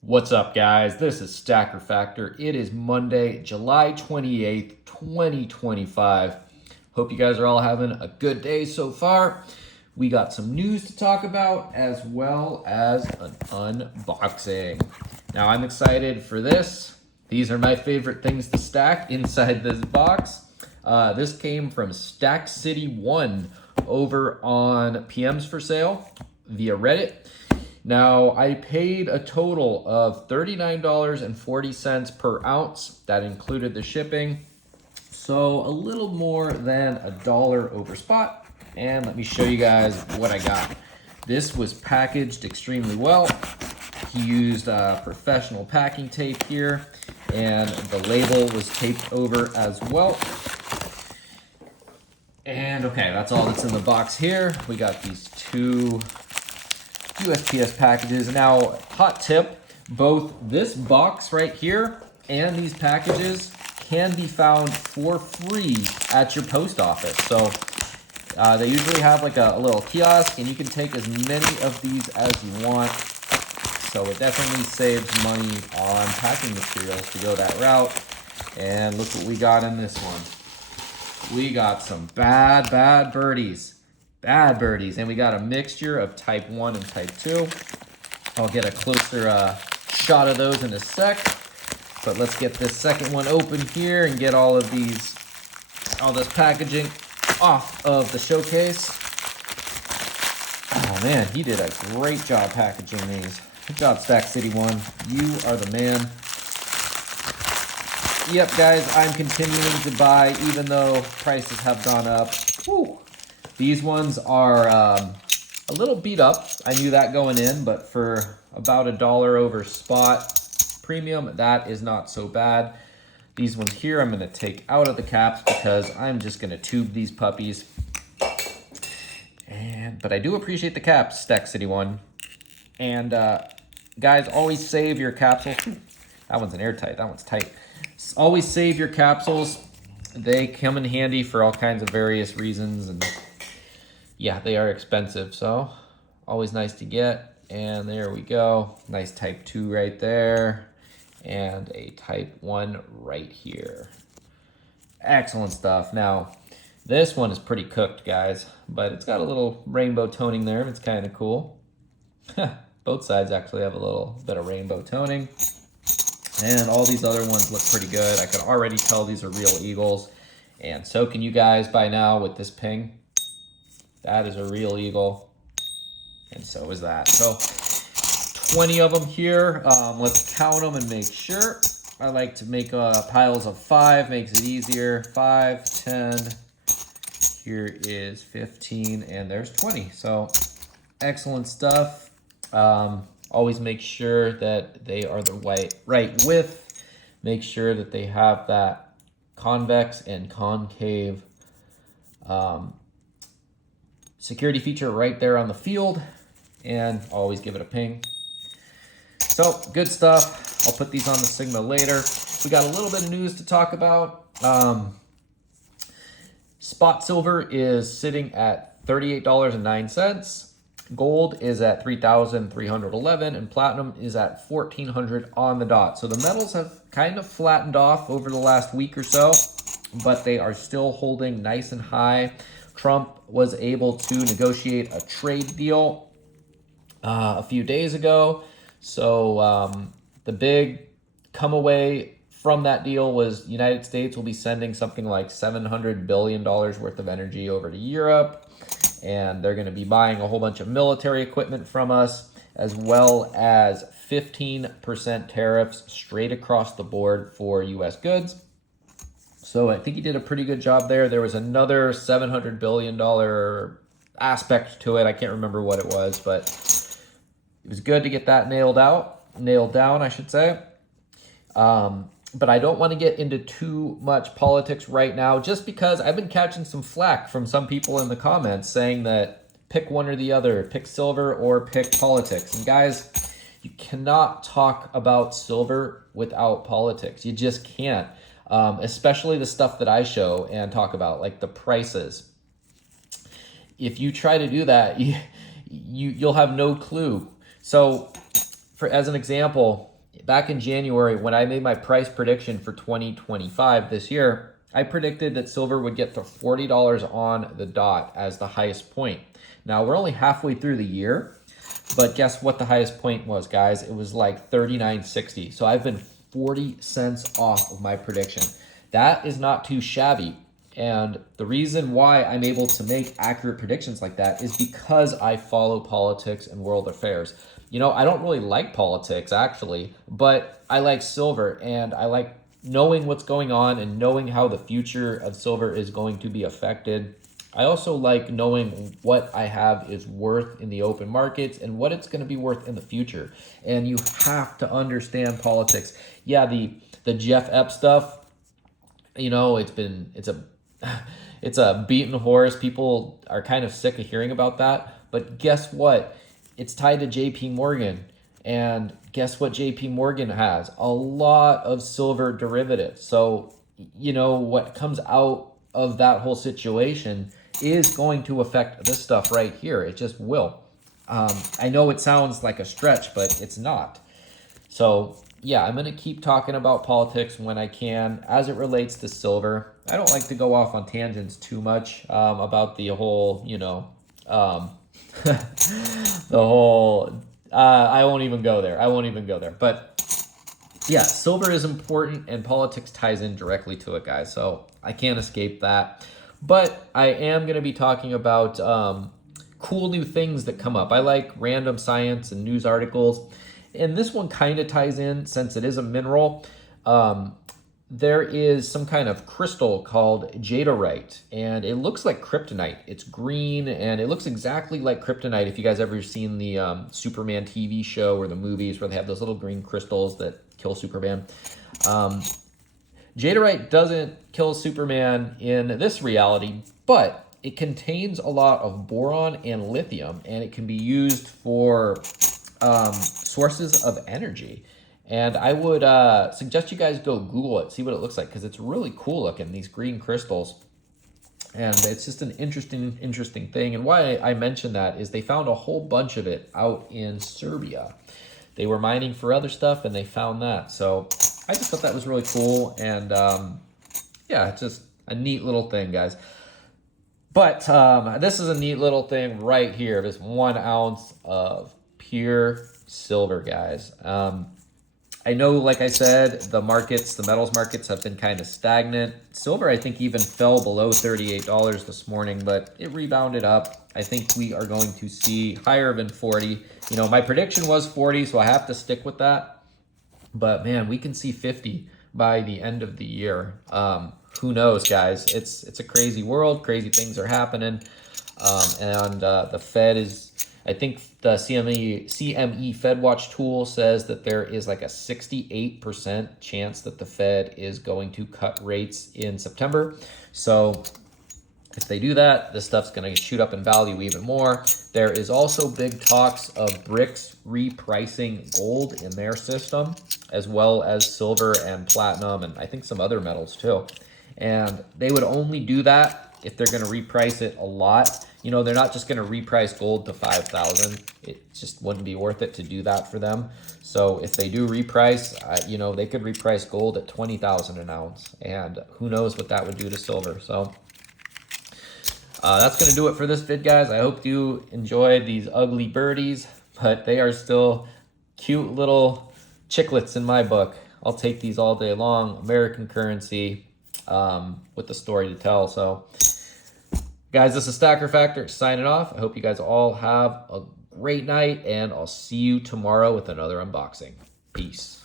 What's up, guys? This is Stacker Factor. It is Monday, July 28th, 2025. Hope you guys are all having a good day so far. We got some news to talk about as well as an unboxing. Now, I'm excited for this. These are my favorite things to stack inside this box. This came from Stack City 1 over on PMs for Sale via Reddit. Now, I paid a total of $39.40 per ounce. That included the shipping. So a little more than $1 over spot. And let me show you guys what I got. This was packaged extremely well. He used professional packing tape here, and the label was taped over as well. And okay, that's all that's in the box here. We got these two USPS packages. Now, hot tip, both this box right here and these packages can be found for free at your post office. So they usually have like a little kiosk, and you can take as many of these as you want. So it definitely saves money on packing materials to go that route. And look what we got in this one. We got some bad birdies. Bad birdies. And we got a mixture of type 1 and type 2. I'll get a closer shot of those in a sec. But let's get this second one open here and get all this packaging off of the showcase. Oh man, he did a great job packaging these. Good job, Stack City 1. You are the man. Yep, guys, I'm continuing to buy even though prices have gone up. Whew. These ones are a little beat up. I knew that going in, but for about $1 over spot premium, that is not so bad. These ones here I'm going to take out of the caps because I'm just going to tube these puppies. But I do appreciate the caps, Stack City 1. And guys, always save your capsules. That one's an airtight. That one's tight. Always save your capsules. They come in handy for all kinds of various reasons, and yeah, they are expensive, so always nice to get. And there we go. Nice type 2 right there. And a type 1 right here. Excellent stuff. Now, this one is pretty cooked, guys, but it's got a little rainbow toning there, and it's kind of cool. Both sides actually have a little bit of rainbow toning. And all these other ones look pretty good. I can already tell these are real eagles. And so can you guys by now with this ping. That is a real eagle, and so is that. So 20 of them here. Let's count them and make sure. I like to make piles of 5, makes it easier. 5, 10, here is 15, and there's 20. So excellent stuff. Always make sure that they are the right width. Make sure that they have that convex and concave security feature right there on the field, and always give it a ping. So good stuff. I'll put these on the Sigma later. We got a little bit of news to talk about. Spot silver is sitting at $38.09. Gold is at $3,311, and platinum is at $1,400 on the dot. So the metals have kind of flattened off over the last week or so, but they are still holding nice and high. Trump was able to negotiate a trade deal a few days ago. So the big come away from that deal was the United States will be sending something like $700 billion worth of energy over to Europe. And they're going to be buying a whole bunch of military equipment from us, as well as 15% tariffs straight across the board for U.S. goods. So I think he did a pretty good job there. There was another $700 billion aspect to it. I can't remember what it was, but it was good to get that nailed down, I should say. But I don't want to get into too much politics right now, just because I've been catching some flack from some people in the comments saying that pick one or the other, pick silver or pick politics. And guys, you cannot talk about silver without politics. You just can't. Especially the stuff that I show and talk about, like the prices. If you try to do that, you'll have no clue. So, as an example, back in January when I made my price prediction for 2025 this year, I predicted that silver would get to $40 on the dot as the highest point. Now, we're only halfway through the year, but guess what the highest point was, guys? It was like $39.60. So I've been 40 cents off of my prediction. That is not too shabby. And the reason why I'm able to make accurate predictions like that is because I follow politics and world affairs. You know, I don't really like politics, actually, but I like silver, and I like knowing what's going on and knowing how the future of silver is going to be affected. I also like knowing what I have is worth in the open markets and what it's going to be worth in the future. And you have to understand politics. Yeah, the Jeff Epps stuff, you know, it's a beaten horse. People are kind of sick of hearing about that. But guess what? It's tied to JP Morgan. And guess what JP Morgan has? A lot of silver derivatives. So, you know, what comes out of that whole situation is going to affect this stuff right here. It just will. I know it sounds like a stretch, but it's not. So, yeah, I'm going to keep talking about politics when I can as it relates to silver. I don't like to go off on tangents too much about the whole, you know, I won't even go there. But yeah, silver is important and politics ties in directly to it, guys. So I can't escape that. But I am going to be talking about cool new things that come up. I like random science and news articles. And this one kind of ties in since it is a mineral. There is some kind of crystal called jadeite, and it looks like kryptonite. It's green, and it looks exactly like kryptonite. If you guys ever seen the Superman TV show or the movies where they have those little green crystals that kill Superman. Jadeite doesn't kill Superman in this reality, but it contains a lot of boron and lithium, and it can be used for sources of energy. And I would suggest you guys go Google it, see what it looks like, because it's really cool looking, these green crystals. And it's just an interesting thing. And why I mention that is they found a whole bunch of it out in Serbia. They were mining for other stuff, and they found that. So I just thought that was really cool. And yeah, it's just a neat little thing, guys. But this is a neat little thing right here. This 1 ounce of pure silver, guys. I know, like I said, the metals markets have been kind of stagnant. Silver, I think, even fell below $38 this morning, but it rebounded up. I think we are going to see higher than 40. You know, my prediction was 40, so I have to stick with that. But, man, we can see 50 by the end of the year. Who knows, guys? It's a crazy world. Crazy things are happening. And the Fed is... I think the CME FedWatch tool says that there is like a 68% chance that the Fed is going to cut rates in September. So if they do that, this stuff's going to shoot up in value even more. There is also big talks of BRICS repricing gold in their system, as well as silver and platinum, and I think some other metals too. And they would only do that if they're going to reprice it a lot. You know, they're not just going to reprice gold to 5,000. It just wouldn't be worth it to do that for them. So if they do reprice, you know, they could reprice gold at 20,000 an ounce, and who knows what that would do to silver. So that's going to do it for this vid, guys. I hope you enjoyed these ugly birdies, but they are still cute little chiclets in my book. I'll take these all day long. American currency with the story to tell. So guys, this is Stacker Factor signing off. I hope you guys all have a great night, and I'll see you tomorrow with another unboxing. Peace.